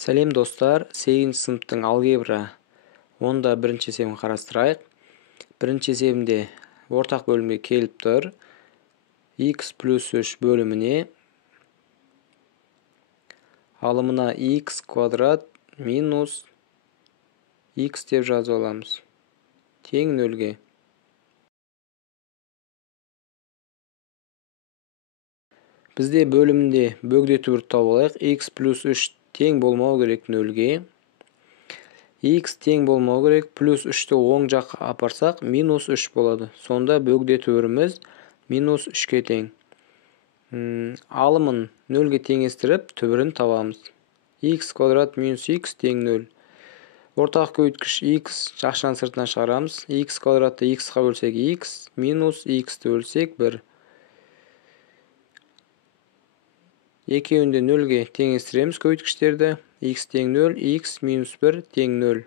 Сәлем достар, 8 сыныптың алгебра 10-да бірінші есебін қарастырайық. Бірінші есебінде ортақ бөлімге келіп тұр. X плюс 3 бөліміне алымына x квадрат минус x деп жазып аламыз. Тең нөлге. Бізде бөлімінде бөгде түбір тауып алайық. X плюс 3 тең болмау керек нөлге. X тең болмау керек. Плюс 3-ті оң жаққа апарсақ, минус 3 болады. Сонда бөгде түбіріміз минус 3-ке тең. Алымын нөлге теңестіріп, түбірін табамыз. X квадрат минус x тең 0. Ортақ көйткіш x жақшаның сыртынан шығарамыз. X квадратты x-қа бөлсек x, минус x-ті бөлсек 1. Екеуінде нөлге теңестіреміз көйткіштерді. X тең 0, x минус 1 тең 0.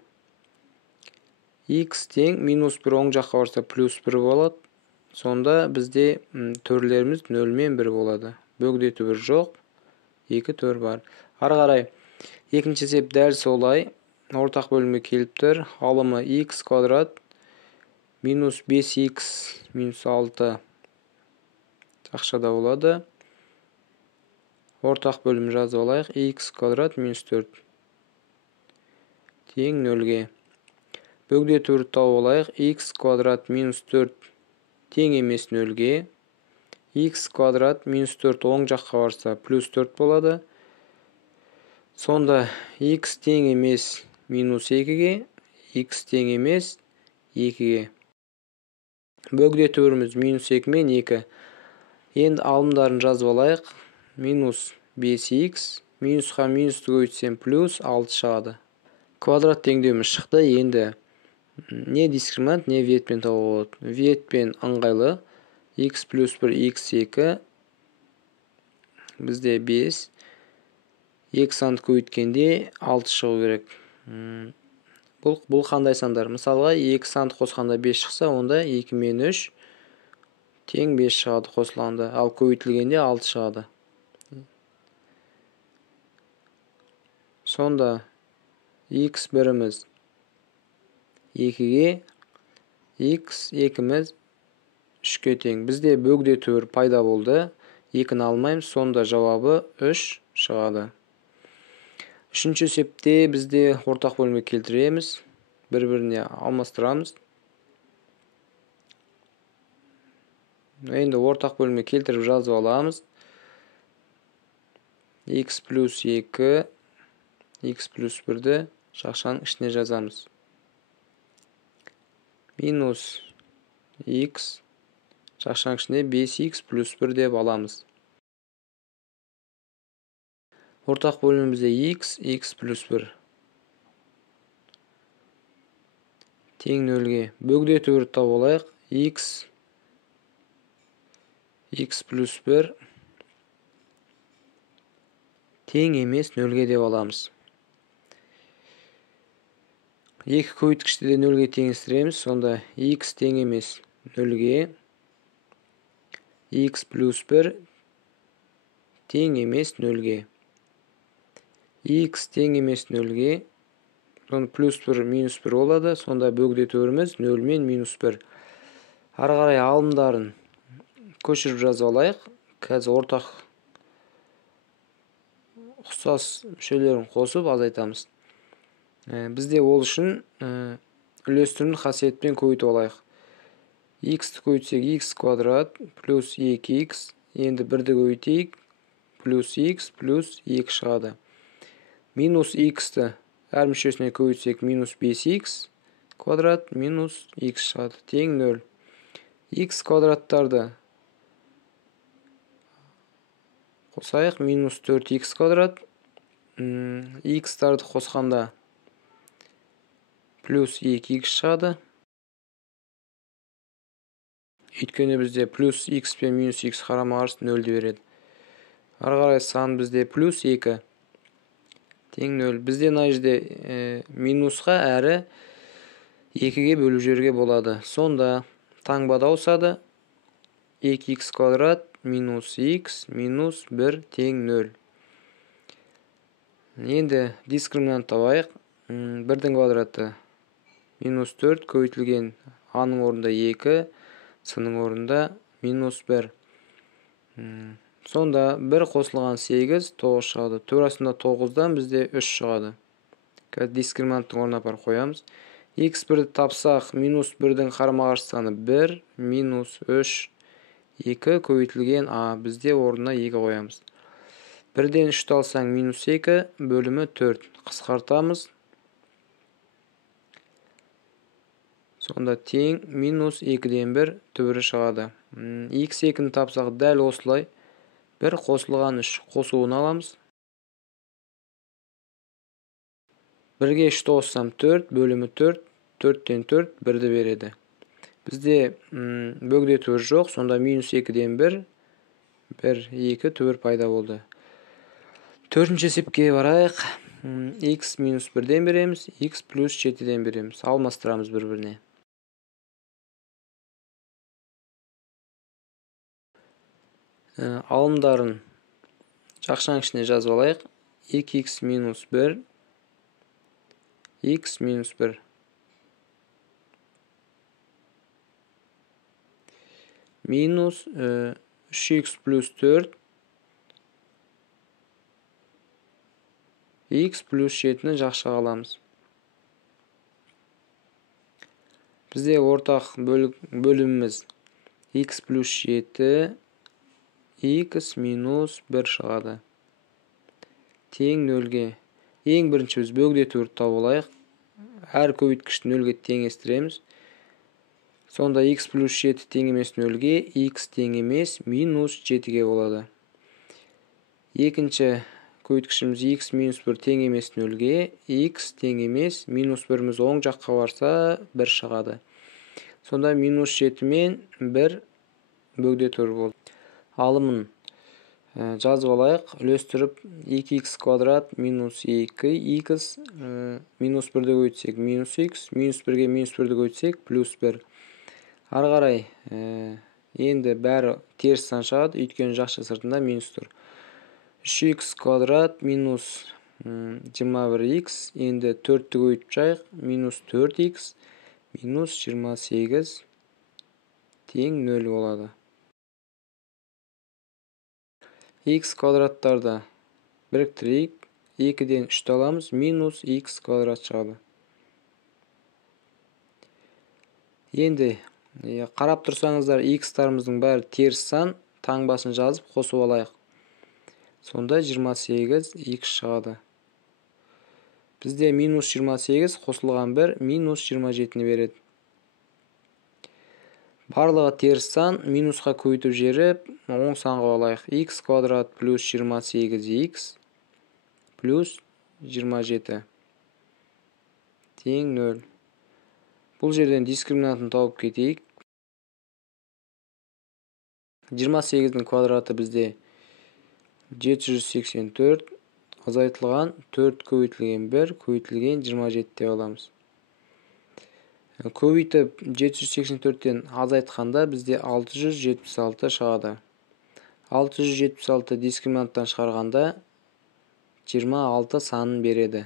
X тең минус 1 оң жаққа барса плюс 1 болады. Сонда бізде төрлеріміз 0 мен 1 болады. Бөгде түбір жоқ, 2 төр бар. Ары қарай екінші есеп дәл солай. Ортақ бөлімге келіп тұр. Алымы x квадрат минус 5x минус 6 жақшада болады. Ортақ бөлім жазып алайық. X квадрат минус 4 тең 0-ге. Бөгде түбір тауып алайық. X квадрат минус 4 тең емес 0-ге. X квадрат минус 4 оң жаққа барса плюс 4 болады. Сонда x тең емес минус 2-ге. X тең емес 2-ге. Бөгде түбіріміз минус 2 мен 2. Енді алымдарын жазып алайық. Минус 5x, минусқа минусты көйтсем плюс 6 шығады. Квадрат теңдеуіміз шықты. Енді не дискриминант, не ветпен тауып болады. Ветпен ыңғайлы. X плюс 1, x2. Бізде 5. 2 санды көйткенде 6 шығу керек. Бұл қандай сандар? Мысалға 2 санды қосқанда 5 шықса, онда 2 мен 3 тең 5 шығады қосылғанда. Ал көйтілгенде 6 шығады. Сонда x біріміз 2-ге, x 2-міз 3-ке тең. Бізде бөгде түбір пайда болды. 2-ні алмаймыз. Сонда жауабы 3 шығады. Үшінші есепте бізде ортақ бөлімге келтіреміз. Бір-біріне алмастырамыз. Енді ортақ бөлімге келтіріп жазып аламыз. X плюс 2, x плюс 1-ді жақшаның ішіне жазамыз. Минус x жақшаның ішіне 5x плюс 1 деп аламыз. Ортақ бөлімімізде x плюс 1 тең 0-ге. Бөгде түбір тауып алайық. x плюс 1 тең емес 0-ге деп аламыз. Екі көйткішті де 0-ге теңестіреміз. Сонда x тең емес 0-ге. X плюс 1 тең емес 0-ге. X тең емес 0-ге. Сонда плюс 1 минус 1 болады. Сонда бөгде түбіріміз 0 мен минус 1. Ары қарай алымдарын көшіріп жазып алайық. Қазір ортақ ұқсас мүшелерін қосып азайтамыз. Бізде ол үшін үлестірімді қасиетпен көйтіп алайық. X-ті көйтсек x квадрат плюс 2x. Енді 1-ді көйтейік. Плюс x плюс 2 шығады. Минус x-ті әр мүшесіне көйтсек минус 5x квадрат минус x шығады. Тең 0. X квадраттарды қосайық. Минус 4x квадрат. X-тарды қосқанда плюс 2x шығады. Өйткені бізде плюс x пен минус x қарама-қарсы 0 береді. Ары қарай сан бізде плюс 2 тең 0. Бізде мына жерде минусқа әрі 2-ге бөліп жіберуге болады. Сонда таңбада ауысады. 2x квадрат минус x минус 1 тең 0. Енді дискриминант табайық. 1-дің квадраты минус 4 көбейтілген a-ның орнында 2, с-ның орнында минус 1. Сонда 1 қосылған 8, 9 шығады. Турасында 9-дан бізде 3 шығады. Дискриминанттың орнына апарып қоямыз. x1-ді тапсақ, минус 1-дің қарама-қарсы саны 1, минус 3, 2 көбейтілген a. Бізде орнына 2 қоямыз. 1-ден 3-ті алсаң минус 2 бөлімі 4. Қысқартамыз. Сонда тең минус 2-ден 1 түбірі шығады. x2-ні тапсақ дәл осылай 1 қосылған 3 қосуын аламыз. 1-ге 3-ті қоссам 4 бөлімі 4, 4-тен 4 1-ді береді. Бізде бөгде түбір жоқ, сонда минус 2-ден 1, 1, 2 түбір пайда болды. 4-ші есепке барайық. x минус 1-ден береміз, x плюс 7-ден береміз. Алмастырамыз бір-біріне. Алымдарын жақшаның ішіне жазып алайық. 2x минус 1, x минус 1. Минус 3x плюс 4, x плюс 7-ні жақшаға аламыз. Бізде ортақ бөліміміз x плюс 7, x минус 1 шығады. Тең 0-ге. Ең бірінші біз бөгде түбірді тауып алайық. Әр көбейткішті 0-ге теңестіреміз. Сонда x плюс 7 тең емес 0-ге, x тең емес минус 7-ге болады. Екінші көбейткішіміз x минус 1 тең емес 0-ге, x тең емес минус 1-міз оң жаққа барса 1 шығады. Сонда минус 7 мен 1 бөгде түбір болды. Алымын жазып алайық. Үлестіріп 2x квадрат минус 2x минус 1-ді көйтсек минус x, минус 1-ге минус 1-ді көйтсек плюс 1. Ары қарай енді бәрі теріс сан шығады, өйткені жақша сыртында минус тұр. 3x квадрат минус 21x, енді 4-ті көйтіп жайық, минус 4x минус 28 тең 0 болады. x квадраттарды біріктірейік. 2-ден 3-ті аламыз, минус x квадрат шығады. Енді қарап тұрсаңыздар, x-тарымыздың бәрі теріс сан, таңбасын жазып қосып алайық. Сонда 28 x шығады. Бізде минус 28 қосылған 1 минус 27-ні береді. Барлығы теріс сан, минусқа көйтіп жеріп, оң санға алайық. X квадрат плюс 28x плюс 27 тең 0. Бұл жерден дискриминантын тауып кетейік. 28-дің квадраты бізде 784, азайтылған 4 көбейтілген 1 көбейтілген 27 деп аламыз. Көбейтіп 784-тен азайтқанда бізде 676 шығады. 676 дискриминанттан шығарғанда 26 санын береді.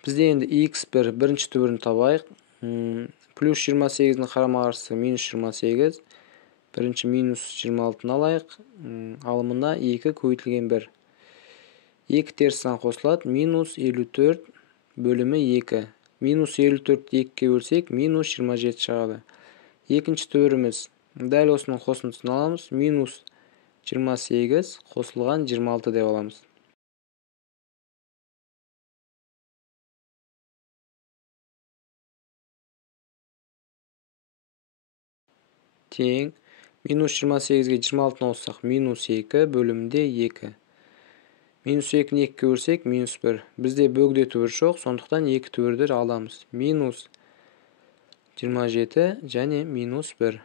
Бізде енді x1 бірінші түбірін табайық. Плюс 28-дің қарама-қарсысы минус 28. Бірінші минус 26-ны алайық. Алымына 2 көбейтілген 1. 2 теріс сан қосылады. Минус 54 бөлімі 2. Минус 54-ті 2-ге бөлсек, минус 27 шығады. Екінші түбіріміз дәл осының қосындысын аламыз. Минус 28 қосылған 26 деп аламыз. Тең. Минус 28-ге 26-ны қоссақ, минус 2 бөлімінде 2. Минус 2-ні 2-ге бөлсек, минус 1. Бізде бөгде түбір жоқ, сондықтан 2 түбірді аламыз. Минус 27 және минус 1.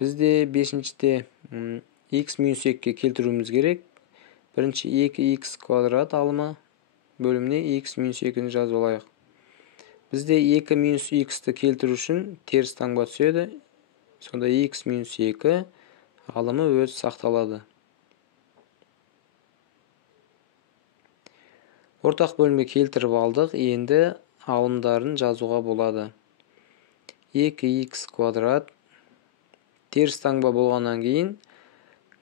Бізде 5-шіде x минус 2-ге келтіруіміз керек. Бірінші 2x квадрат алымы бөліміне x минус 2-ні жазып алайық. Бізде 2 минус x-ті келтіру үшін теріс таңба түседі. Сонда x минус 2 алымы өз сақталады. Ортақ бөлімге келтіріп алдық. Енді алымдарын жазуға болады. 2x квадрат теріс таңба болғаннан кейін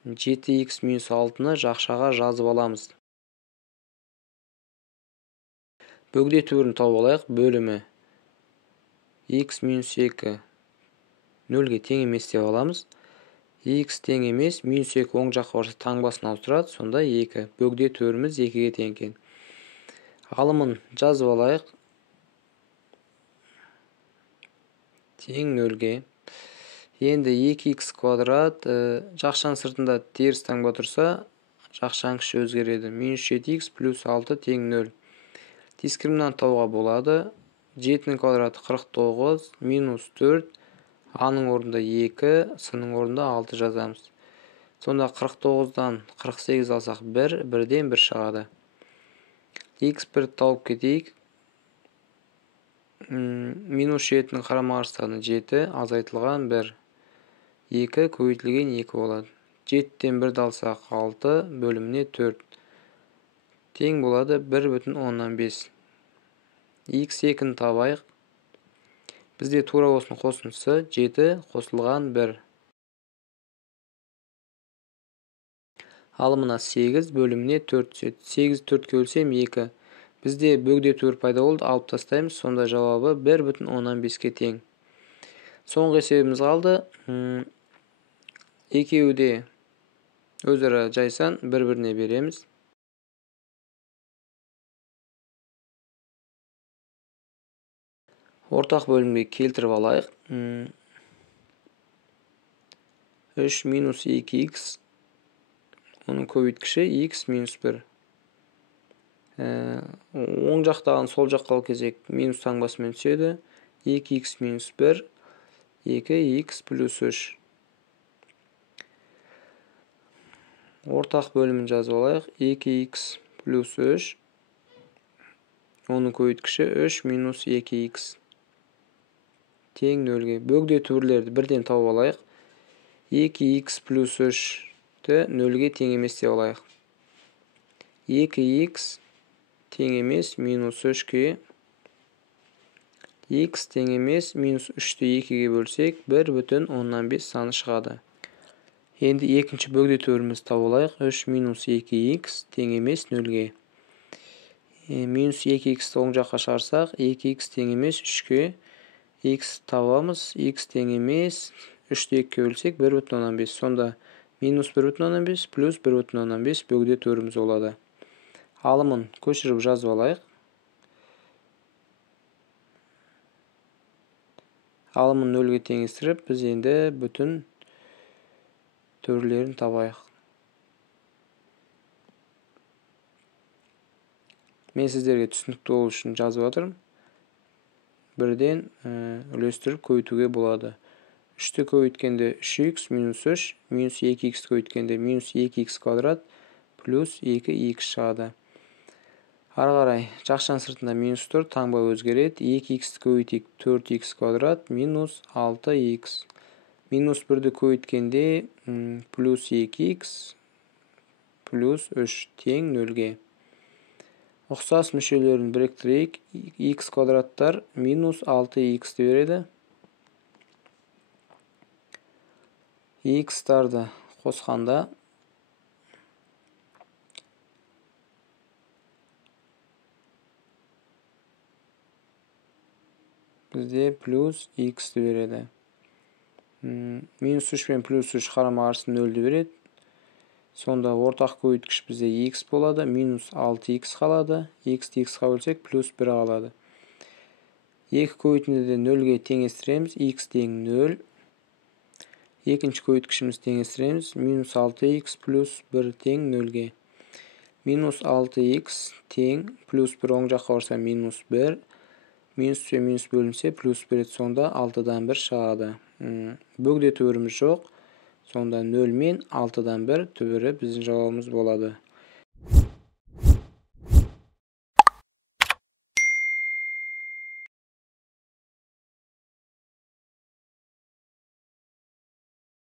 7x минус 6-ны жақшаға жазып аламыз. Бөгде түбірін тауып алайық. Бөлімі x минус 2 0-ге тең емес деп аламыз. X тең емес, минус 2 оң жаққа барса таңбасын ауыстырады. Сонда 2. Бөгде түбіріміз 2-ге тең екен. Алымын жазып алайық. Тең 0-ге. Енді 2x квадрат жақшаның сыртында теріс таңба тұрса, жақшаның кіші өзгереді. Минус 7x плюс 6 тең 0. Дискриминант тауға болады. 7-нің квадраты 49, минус 4, a-ның орнында 2, с-ның орнында 6 жазамыз. Сонда 49-дан 48 алсақ 1, 1-ден 1 шығады. x1 тауып кетейік. Минус 7-нің қарама-қарсысында 7, азайтылған 1. 2 көбейтілген 2 болады. 7-ден 1-ді алсақ 6, бөліміне 4. Тең болады 1,5. x2-ні табайық. Бізде тура осының қосындысы 7 қосылған 1. Алымына 8, бөліміне 4 түседі. 8 4-ке бөлсем 2. Бізде бөгде түбір пайда болды, алып тастаймыз. Сонда жауабы 1,5-ке тең. Соңғы есебіміз қалды. Екеуі де өзара жайсан, бір-біріне береміз. Ортақ бөлімге келтіріп алайық. 3 минус 2x, оның көбейткіші x минус 1. Оң жақтағын сол жаққа алып келсек, минус таңбасымен түседі. 2x минус 1, 2x плюс 3. Ортақ бөлімін жазып алайық. 2x плюс 3, оның көбейткіші 3 минус 2x. Тең 0-ге. Бөгде түбірлерді бірден тауып алайық. 2x плюс 3-ті 0-ге тең емес деп алайық. 2x тең емес минус 3-ке. X тең емес минус 3-ті 2-ге бөлсек 1,5 саны шығады. Енді екінші бөгде түбіріміз тауып алайық. 3 минус 2x тең емес 0-ге. Минус 2x-ті оң жаққа шығарсақ, 2x тең емес 3-ке. X табамыз. X тең емес 3-ті 2-ге бөлсек 1,5. Сонда минус 1,5 плюс 1,5 бөгде түбіріміз болады. Алымын көшіріп жазып алайық. Алымын 0-ге теңестіріп, біз енді бүтін түбірлерін табайық. Мен сіздерге түсінікті болу үшін жазып отырмын. Бірден үлестіріп көбейтуге болады. 3-ті көбейткенде 3x минус 3, минус 2x көбейткенде минус 2x квадрат плюс 2x шығады. Ары қарай жақшаның сыртында минус 4, таңба өзгереді. 2x көбейтейік, 4x квадрат минус 6x. Минус 1-ді көбейткенде плюс 2x плюс 3 тең 0-ге. Ұқсас мүшелерін біріктірейік. X квадраттар минус 6x-ті береді. X-тарды қосқанда бізде плюс x-ті береді. Минус 3 пен плюс 3 қарама-қарсы 0-ді береді. Сонда ортақ көбейткіш бізде x болады. Минус 6x қалады. X-ті x-қа бөлсек плюс 1 қалады. Екі көбейтіндіде 0-ге теңестіреміз. X тең 0. Екінші көбейткішіміз теңестіреміз. Минус 6x плюс 1 тең 0-ге. Минус 6x тең плюс 1 оң жаққа барса минус 1. Минус 3 минус бөлінсе плюс 1 еді. Сонда 6-дан 1 шығады. Бөгде түбіріміз жоқ. Сонда 0 мен 6-дан 1 түбірі біздің жауабымыз болады.